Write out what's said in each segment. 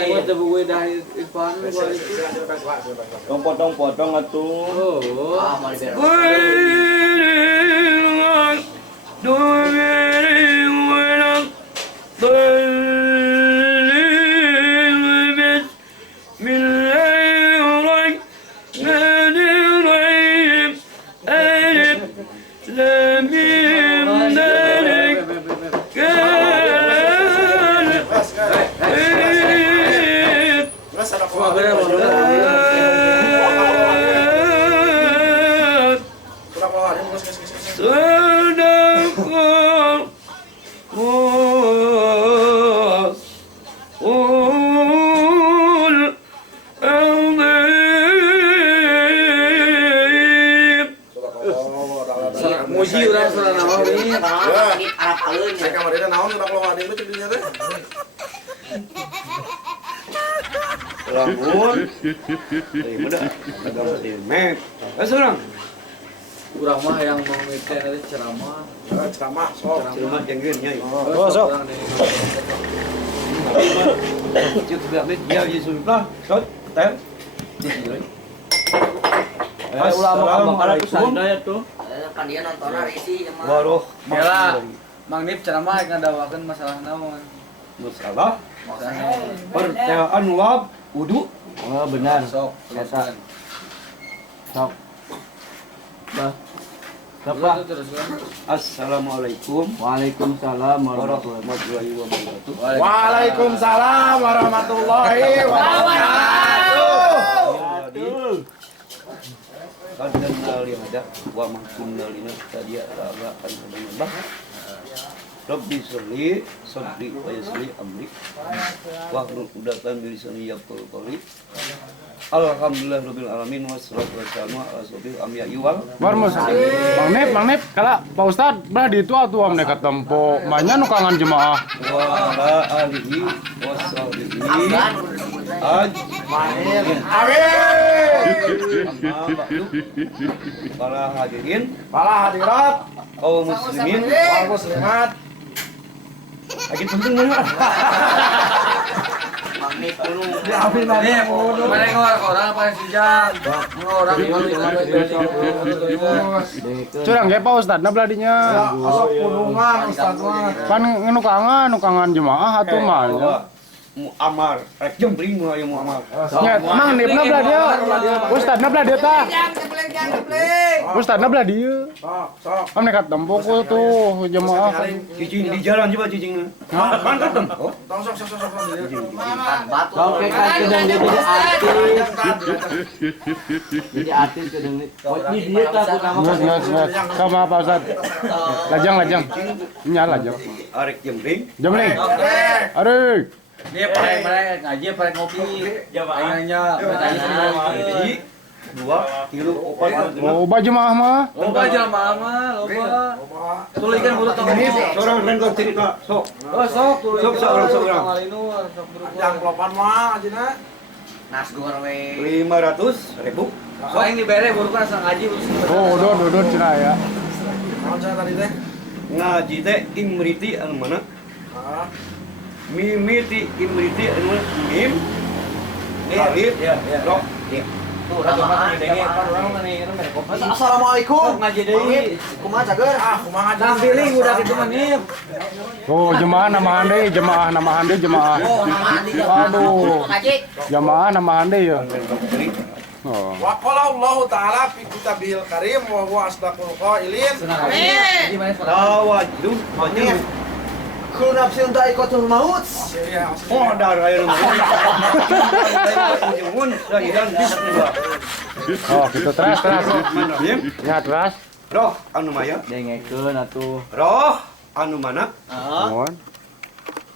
Saya mau gue dah Irfan gua itu. Tong potong atuh. Oh. Ah, mau diberes. Muji urang surah nama ini. Arab alun. Saya kamarnya naon udah keluar di itu dinya teh. Lamun. Udah agak mesti met. Seorang. Urang mah yang mau mikir nanti ceramah. Ceramah sok. Ceramah jenggeun nya. Oh, sok. Cuk biar met dia Yesus lah. Sok. Tem. Ulama kabakara tuh santai tuh. Kan dia nonton risi mah. Waduh. Yalah. Mang Nip ceramah ngadawakeun masalah naon? Masalah. Percayaan wab wudu. Oh, benar. Sok. Eta. Sok. Bah. Apa? Assalamualaikum Waalaikumsalam warahmatullahi warahmatullahi wabarakatuh. Waalaikumsalam warahmatullahi wabarakatuh. Kadang nali ada wa mahkum nalina tadiya raga kan bah. Rabbi sholli sabri wa yassir amri wa hludatan bi lisani yaqul qawli. Alhamdulillah rabbil alamin wassalatu wassalamu ala asyrofil anbiya'i wal mursalin. Mang Nip, kala Pak Ustad belah di itu atuh amne katempo manya nu kangen jemaah. wa ala alihi washabihi ajmain. Para hadirin, Para hadirat, kaum muslimin, kaum muslimat. lagi penting mana? Magnet dulu. Diambil nanti. Mana orang apa yang sejak? Orang Curang ge Pak Ustad na belah dinya. Asok pulungan Ustaz mah. Pan nu kangen jemaah atuh mah. Muamar, rek jembring mah aya muamar. Nya Mang Nip na belah dia. Ustad na belah dia tah. Ustad na belah dia. Sok. Amne katempo ku tuh jemaah. Cicing di jalan coba cicingna. Kan katempo. Tong sok. Batu. Oke kan kedang dia jadi artis. Jadi artis kedang ini. Ini dia takut nama Nges. Sama Pak Ustad. Lajang. Nya lajang. Arek jembring. Jam nih. Arek. Dia paling ngaji paling ngopi. Aingnya bertanya Hiji, dua, tilu, opat. Oh, jemaah mah. loba jelema loba. Tulikan mulut tong Ini seorang renggo cerita. Sok. Oh, sok tulikan. Sok. Yang kelopan mah ajina. Nasgor we. 500.000. So yang dibere baru kan sang ngaji urus. Oh, dodon cenah ya. Naon cenah tadi teh? Ngaji teh imriti anu mana? Heeh. Mimiti imriti anu mim. Alif. Ya. Rok. Tuh, ramaan denge orang nih kopi. Assalamualaikum. Ngaji deui. Kumaha cager? Kumaha aja. Nampiling udah gitu menip. Oh, jemaah nama hande. Oh, nama andi. Aduh. Ngaji. Jemaah nama hande ya. Oh. Wa qala Allahu ta'ala fi kitabihil karim wa huwa asdaqul qailin. Amin. Tawajuh maju. Kullu nafsin dha'iqatul maut. Oh, darah air mah. Mun sahidan bismillah. Oh, gitu terus. Bismillahirrahmanirrahim. Ya, terus. Roh anu maya. Dengekeun atuh. Roh anu mana? Mohon.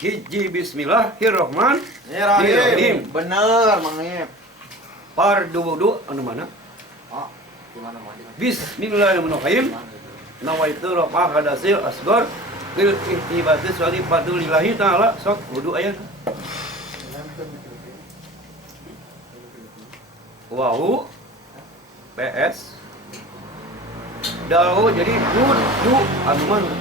Hiji bismillahirrahmanirrahim. Bener, Mang Nip. Fardu wudu anu mana? Gimana mau? Bismillahirrahmanirrahim. Nawaitu rafa hadasil asghar bil ihtibati sholli fadlillahi taala sok wudu aya. Wau PS Dalu jadi wudu anu mana?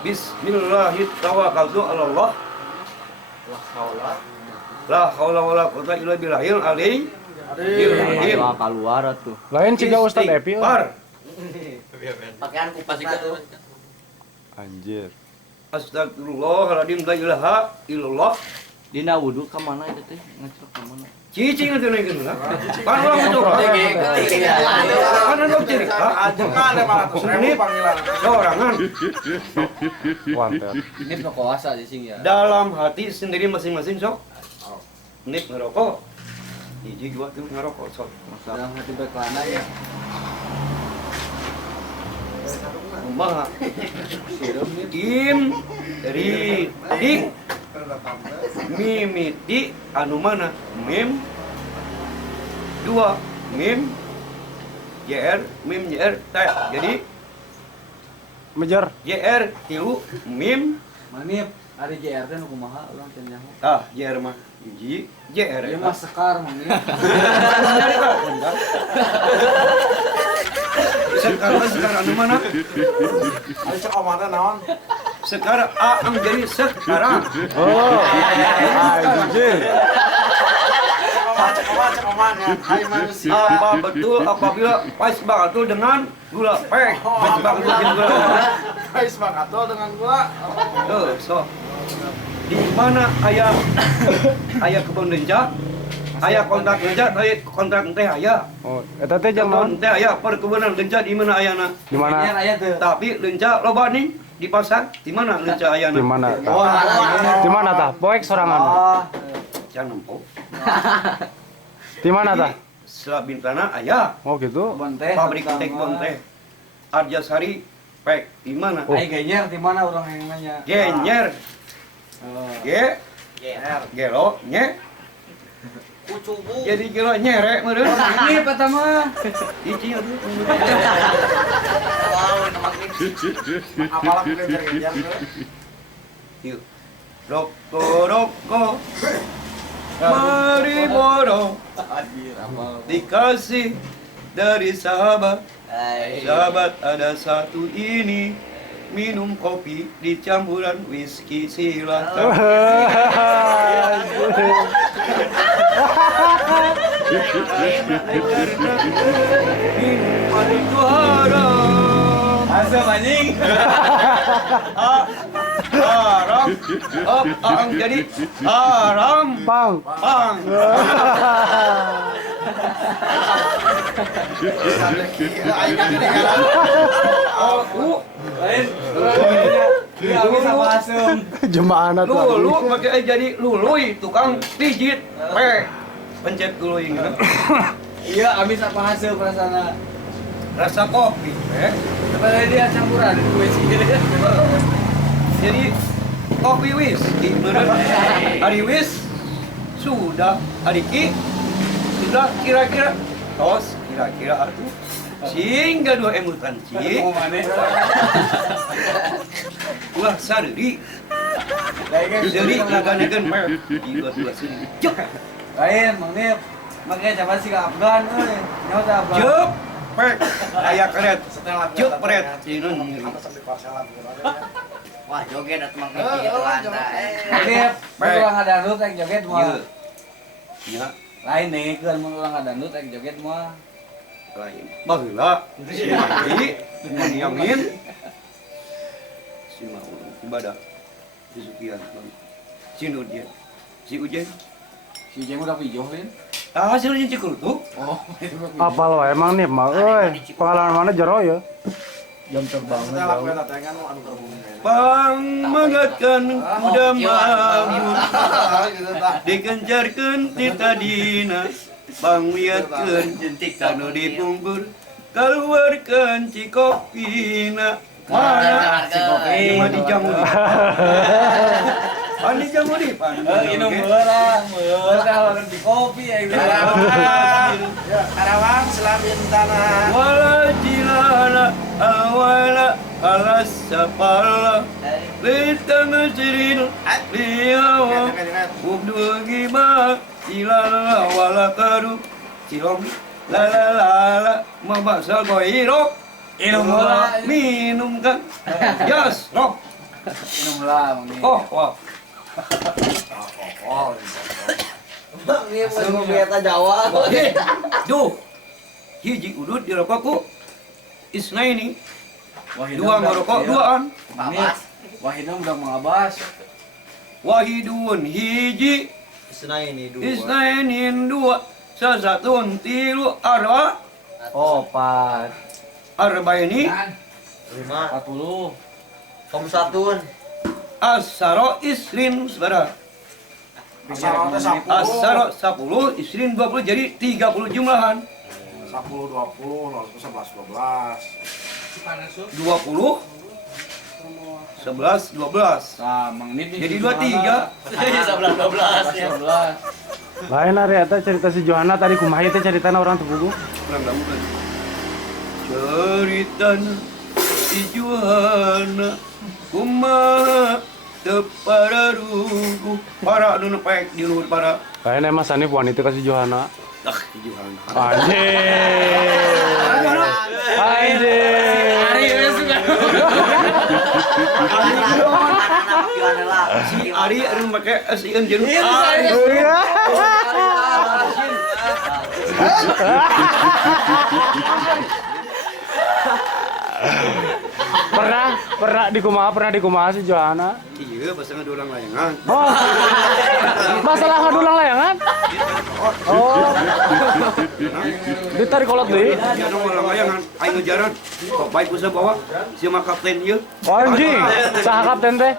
Bismillahirrahmanirrahim. Allah. La haula wala quwwata illa billahil aliyyil azim. Keluar tuh. Lain ciga Ustaz Epi. Istighfar. Pakaian kupas itu. Anjir. Astagfirullahaladzim la ilaha illallah. Dina wudu ka mana itu teh? Ngecek ka mana? Cicing itu nih gitu. Pan orang itu. Kan ada ciri. Ajeng kan ada 500.000 panggilan. Sorangan Wanter. Ini kuasa di sini ya. dalam hati sendiri masing-masing sok. Nip ngerokok. Hiji dua tuh ngerokok sok. Dalam hati berkelana ya. Kumaha? Im dari dik mimiti anu mana mim dua mim jr mim jr teh jadi Mejer. jr tilu mim Manip, ada JR teh nu kumaha urang teh nyaho. jr mah hiji jr Ieu mah sekar manip. sekarang anu mana Ada cek omana naon? sekarang ang jadi sekarang Oh. Anjir. Cek oman ya. Hai manusia. apa betul apabila pas bakatul dengan gula pas bakatul dengan gula Guys, Bang Atol dengan gua. tuh so di mana ayah kebun lenca ayah kontrak lenca kontrak teh ayah Oh, eta teh jeung naon? kebun teh ayah perkebunan lenca di mana ayana Di mana? Aya teu. tapi lenca loba nih di pasar di mana lenca ayana Di mana tah? Di mana tah? Poek sorangan. can nempo Di mana tah? Selabintana ayah Oh gitu. Kebon teh. pabrik teh kebun teh Arjasari pek di mana Ai genyer di mana urang yang nanya. genyer ge gelo nye Kucubu. jadi gelo nyerek meureun Ini pertama. hiji atuh Wow, nama ini. Apalah pilih kerja. yuk roko mari bodo dikasih dari sahabat ada satu ini minum kopi dicampuran whisky silakan karena minuman itu haram Asam anjing. haram ang jadi haram Pang. pang aku Lain. Iya, bisa masuk. Jemaahna tah. lulu pakai jadi luluy tukang pijit pencet dulu gitu Iya, abis apa hasil perasaan? rasa kopi Kepada dia campuran gue sih. jadi kopi whisky bener hari wis sudah hari ki sudah kira-kira tos kira-kira atuh sehingga dua emutan cing ulah sadari jadi naga-nagan di dua sini cuk Lain, Mang Nip. Makanya coba sih ke Afgan, euy. Nyawa teh Afgan. cuk pek aya keret cuk pret sinun Wah, joget atuh Mang Niki itu anda. Nip, Baik. ulang ngadandut ek joget Ye. moal. Ya, Lain nih, kan mun ulang ngadandut ek joget moal. lain. Baheula si Mandi dengan Yamin. Si mau ibadah. Si Sukian. Si Nudia. Si Ujen. Si Jeng udah pijoh lin. Hasilnya cikurutuk. Oh, Apal wae emang nih mah euy. Pengalaman mana jero ya? jam terbang. Setelah aku eta teh kan anu terhubung. Pang mengatkan kuda mamun. Gitu tah. Dikencarkan titadina. Pang wiatkeun kanu dipungkur. Keluarkan cikopina. Mana Cikopi. Cuma di jamu di. Pan di jamu di pan. Inum beurang, meur teh lawan di kopi ya. Karawang Selabintana. Wala jilala awala alas sapala lita masiril liyawa ubdu gima jilala wala karu cilong la la la la mabasa goiro Inum beurang. minum kan jas roh Minum lah Mang Nip. Oh, wah. Mang Nip mau biasa Jawa. Duh. Hiji udud dirokokku. Isnaini. Dua ngerokok duaan. Mang Nip. Wahidna udah mengabas. Wahidun hiji. Isnainin dua. Sasatun tilu arba. Opat. Arba ini 40. Kamu satun. asaro isrin saudara. Asaro 10 isrin 20 jadi 30 jumlahan. 10, 20, 11, 12. 20 11 12. Nah, Mang Nip nih. Jadi 23. 11 12 ya. 11. Lain ari eta cerita si Johanna tadi kumaha teh caritana orang tepugu. Kurang kamu kan. Ceritana si Johanna kumaha tepara rugu para nu nepek di luhur para. Lain emang Sanif wanita ka si Johanna. Si Johanna. Anjing. Ari we suka. Si Ari anu make SIN jeung Ari. Pernah di kumaha si Johanna. Iya, pasangan dua orang layangan. Oh. Masalah ngadulang layangan? Oh. Ditarik kolot deui. Ya dong orang layangan, aing ngejaran. Kok baik usah bawa siapa kapten ieu. Oh, anjing. Saha kapten teh?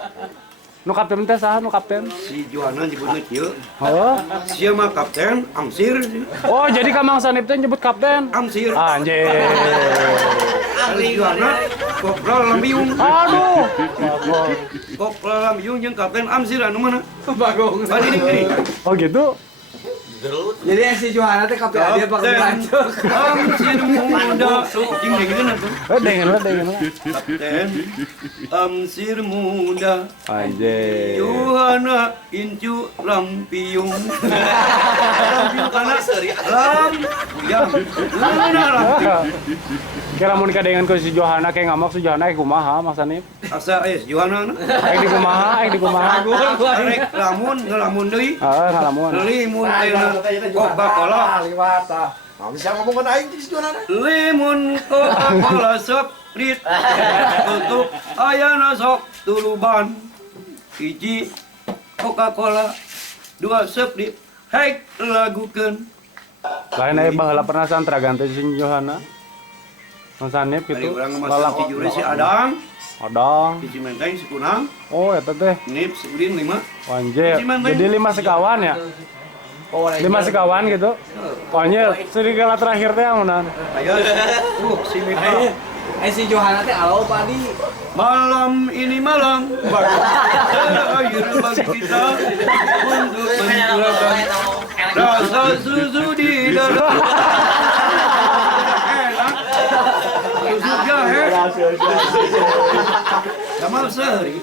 Nu kapten teh saha nu kapten? Si Johanna nyebutna kieu. Oh. Siapa kapten Amsir. Oh, jadi ka Mang Sanip teh nyebut kapten. Amsir. Anjing. Si Johanna Kopral Lambiung. Aduh. Kopral Lambiung jeung kapten Amsir anu mana? Bagong. Ini. Oh gitu. Jadi si Johanna teh kapten dia pakai lancuk. Amsir muda. Cing dengeun atuh. Dengeun. Kapten Amsir muda. Anjing. Johanna incu lampiung. Lampiung kana lam. Ya. Lampiung. Kira mun kadengan ku si Johanna kayak ngamak si Johanna kumaha Mang Sanip? Asa Johanna. Aing di kumaha. Rek lamun deui. Heeh, ngalamun. Limun ayeuna Coca-Cola. Liwat ah. Nah, bisa ngomong kan aing di Johanna. Limun Coca-Cola Sprite. Tutup ayana sok tuluban. Hiji Coca-Cola, dua Sprite. Hek lagukeun. Lain aya baheula pernah santragan teh si Johanna. Mang Sanip Ari gitu. urang mah si Jure si Adang, Odong. si Cimenteng si Kunang, Oh, eta teh. Nip si Udin 5. Anjir. Jadi 5 sekawan ya? 5 sekawan gitu. Anjir, serigala terakhir teh amunan. Aya si Mita. Si Johanna teh alo padi. Malam ini malam terakhir bagi kita untuk mencurahkan rasa susu di dalam. Susu jahe. Kamal sehari.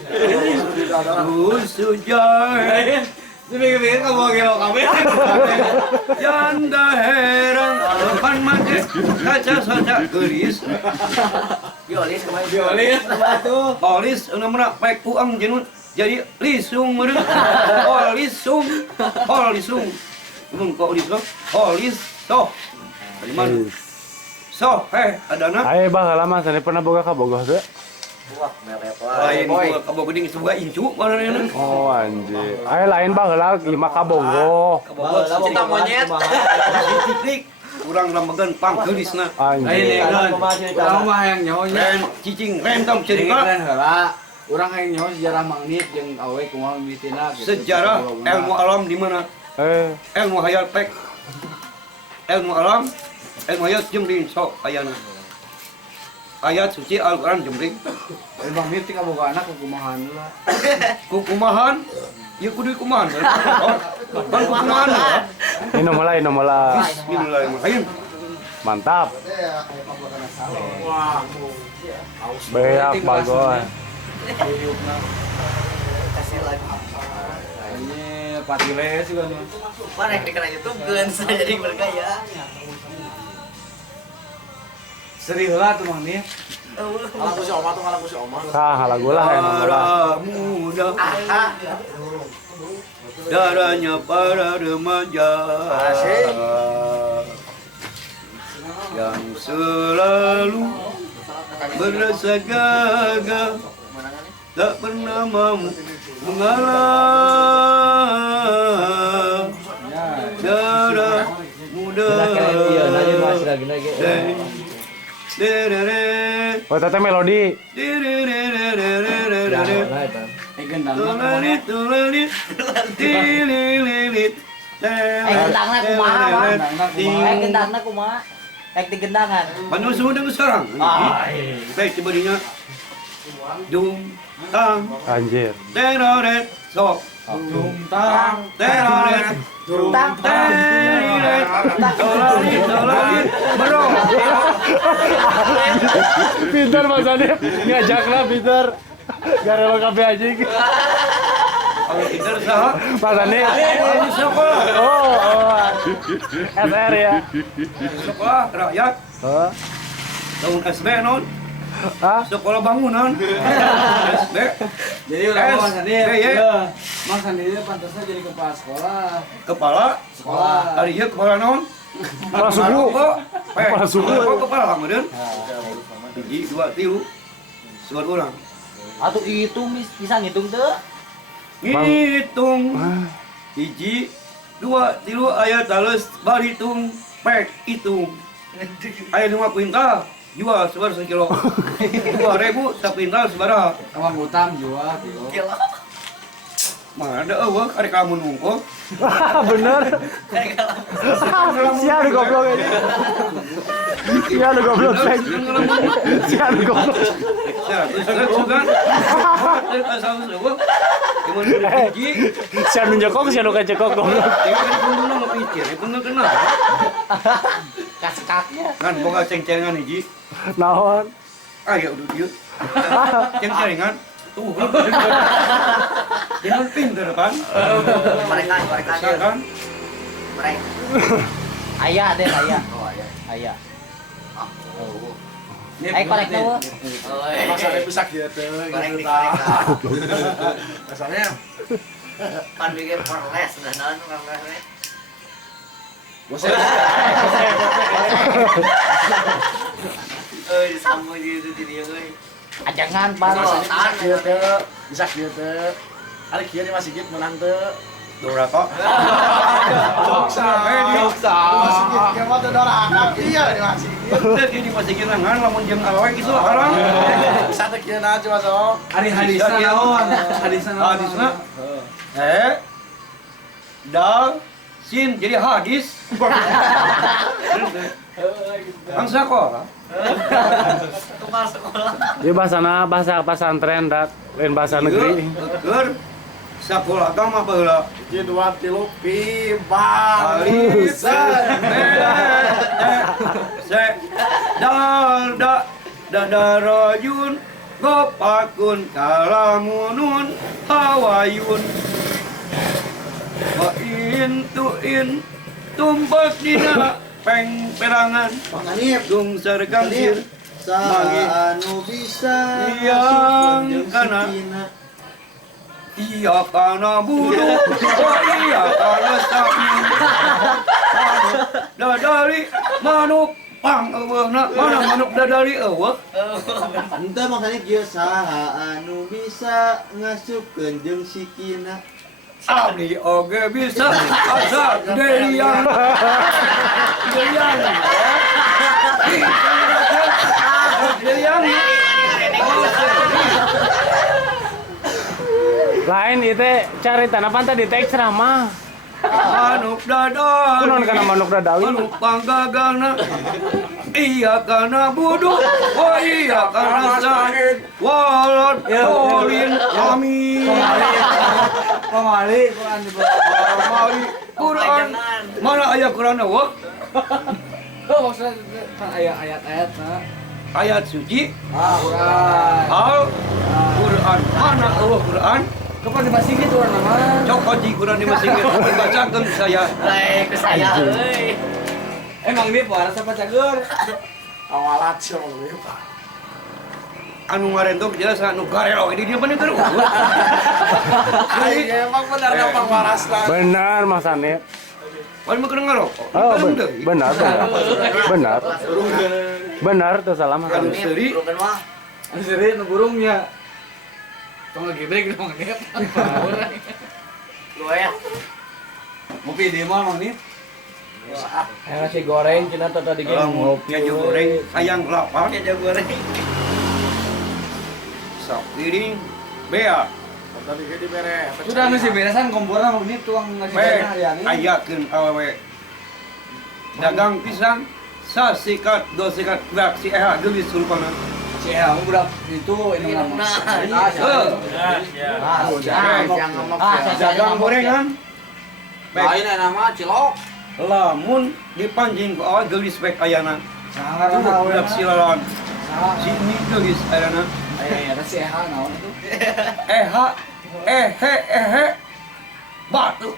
Susu jahe. Dipikir-pikir kamu gelo kabeh. Janda heran depan mati kaca geris. Biolis kemarin. Biolis tuh. Olis namanya pek uang jenut jadi lisung meureun. Olisung. Mun kok lisung? Olis soh. Dari mana? Soh, adana. Aya baheula Mang Sanip pernah boga ka Bogor teh. Wah, meret Lain gua kabogo ding sebuah incu marana. Oh, anjir. Aya lain baheula 5 ka Bogor. Kabogo Botak monyet. Tiklik. Urang lambegan pangkeulisna. Anjir. Urang mah yang nyahonya. Ren cicing rentam Jadi cerita. keren heula. Urang yang nyaho sejarah Mang Nip jeung awe kumaha mitina gitu. Sejarah ilmu alam di mana? Ilmu hayat pek. Ilmu alam, ilmu hayat jemring sok ayana. Ayat suci Al-Qur'an jemring. Bang Nip tika boga anak kumaha heula. Kumahan? Ya kudu kumahan. Bang kumahan. Minum heula. Bismillahirrahmanirrahim. Mantap. Beak bagus. Kasih lagi. Ini patiles juga nih. Mana yang dikenal YouTube kan saya jadi bergaya. Seri heula tuh Mang Nip. Ngalaku si Oma tuh ngalaku si Oma. Lagu lah yang Para muda, darahnya para remaja yang selalu merasa gagah, tak pernah mau mengalah. Darah muda. Oh, tete melodi. Gendangna kumaha, Wan? Gendangna kumaha? Digendangan. Panul sudah sekarang. Baik coba dinya. Dung tang Anjir. teroret sok. Dung tang Teroret Tang teroret tolali bro. Pinter Mas Adip. Ngajakna pinter. Garelo kabeh anjing. Kalau kita sah, Mas Adip. sekolah, Oh. SR ya. sekolah rakyat, Oh. tahun SB non, Ah, sekolah bangunan, SB, jadi udah Mas Andi Iya. ya Mas Andi pantasnya jadi kepala sekolah kepala, hari ya kepala non, kepala suku. Kepala suku. kepala kemudian, hiji, dua, tilu, sebuah orang, Atuh itu bisa ngitung teu? ngitung, hiji, dua, tilu, aya tales, baritung, pek, hitung, aya 5 kuintal. Jual sebar 1 kilo. 2.000 sapintal sebara. sama utang jual kilo Mana ada eueuh ari kamu nungkul. Bener. Sia ada goblok ini. Sia ada goblok. Sia ada goblok. Ya, terus juga. Terus asal eueuh. Kemudian hiji, Sia nu jekok, sia nu kacekok goblok. tinggal kumpulna ngapikir, bener kenal. Kasekaknya. Kan boga ceng-cengan hiji. Naon? Aya udah dieu. Ceng-cengan. Tuh. Jangan pinter kan? Mereka Kan? mereka. Aya deh, aya. Oh, aya. Korek na wo. Mas ada bisa gitu. Korek. Asalnya Kan bikin perles nah naon perles. bosnya Sambung gitu di dia euy. Ajangan Bang. bisa gitu. Bisa gitu. Ari kieu di masjid menang teu. Dorata. Joksa. Masjid kieu mah teu dorana kieu di masjid. Teu di masjid nangan lamun jeung awewe kitu haram. Bisa teu kieu na cuma sok. hari hadisna naon hadisna naon Hadisna dal sin jadi hadis. Angsa kok. Tukar sekolah. Di bahasana bahasa pesantren dat lain bahasa negeri. Keur sakola agama baheula. Hiji dua tilu pimbang. Alisan se dal da dadarajun gopakun kalamunun hawayun wa in tumpak dina peng perangan dung sargangsir Anu bisa yang kana iya kana budu oh iya kana sapi dadari manuk pang eueuna mana manuk dadari eueuh Ente makanya kieu saha anu bisa ngasupkeun jeung sikina. abdi oge bisa asa delian delian Lain itu carita apa tadi teks ramah. manuk dadari Kunaon kana manuk dadali? manuk panggagana iya kana budu oh iya kana sakit walad polin amin pamali Quran di bawah Mali Quran mana ayat Quran wa oh maksudnya kan ayat-ayat nah ayat suci Quran al Quran mana eueuh Quran kapan di masjid itu orang nama cok haji Quran di masjid dibacakeun saya Lain ke saya euy. emang dia puasa apa cager Awalat sih mau anu ngarentok jelas anu garelo ini dia bener terus. Emang benar apa waras lah. Benar Mas Hanif. Paling mau ngerok. Oh, benar. Benar tuh salah Mas Anu Hanif. seri Anu seri nu burungnya. Tong gebrek dong Nip. Lu ya. Ngopi di mall Mang Nip. Nasi goreng cina tadi ngopi aja goreng sayang lapar aja goreng. Sok piring bea. Tadi ke dibere. Sudah masih beresan komporna Mang Nip tuang ngasih Bea goreng harian ini. ayakeun awewe. Dagang pisang sasikat dua sikat berak si eha geulis rupana. Si Ea budak itu ini nama. Dagang gorengan. Lain nama cilok. Lamun dipanjing ku awal geulis baik ayana. Sangar Budak silalan. Sini geulis ayana. Aya si Ea naon itu? Eha ehe batu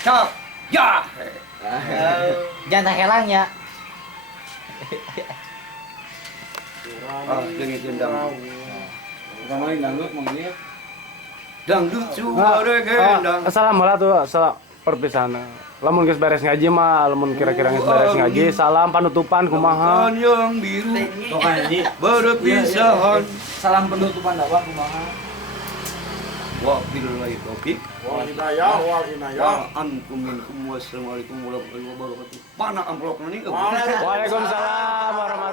cap ya Jangan helangnya. dengan dendam Ramai dangdut Mang Nip. dangdut suara gendang Assalamualaikum tuh, salam perpisahan. Lamun geus beres ngaji mah, lamun kira-kira geus beres ngaji, salam panutupan kumaha. Lautan yang biru Tokang anji. berpisahan Salam penutupan apa kumaha? wa billahi taufik Wal hidayah, wal inayah. wa antum minkum wassalamualaikum warahmatullahi wabarakatuh. Mana amplop ini? Waalaikumsalam warahmatullahi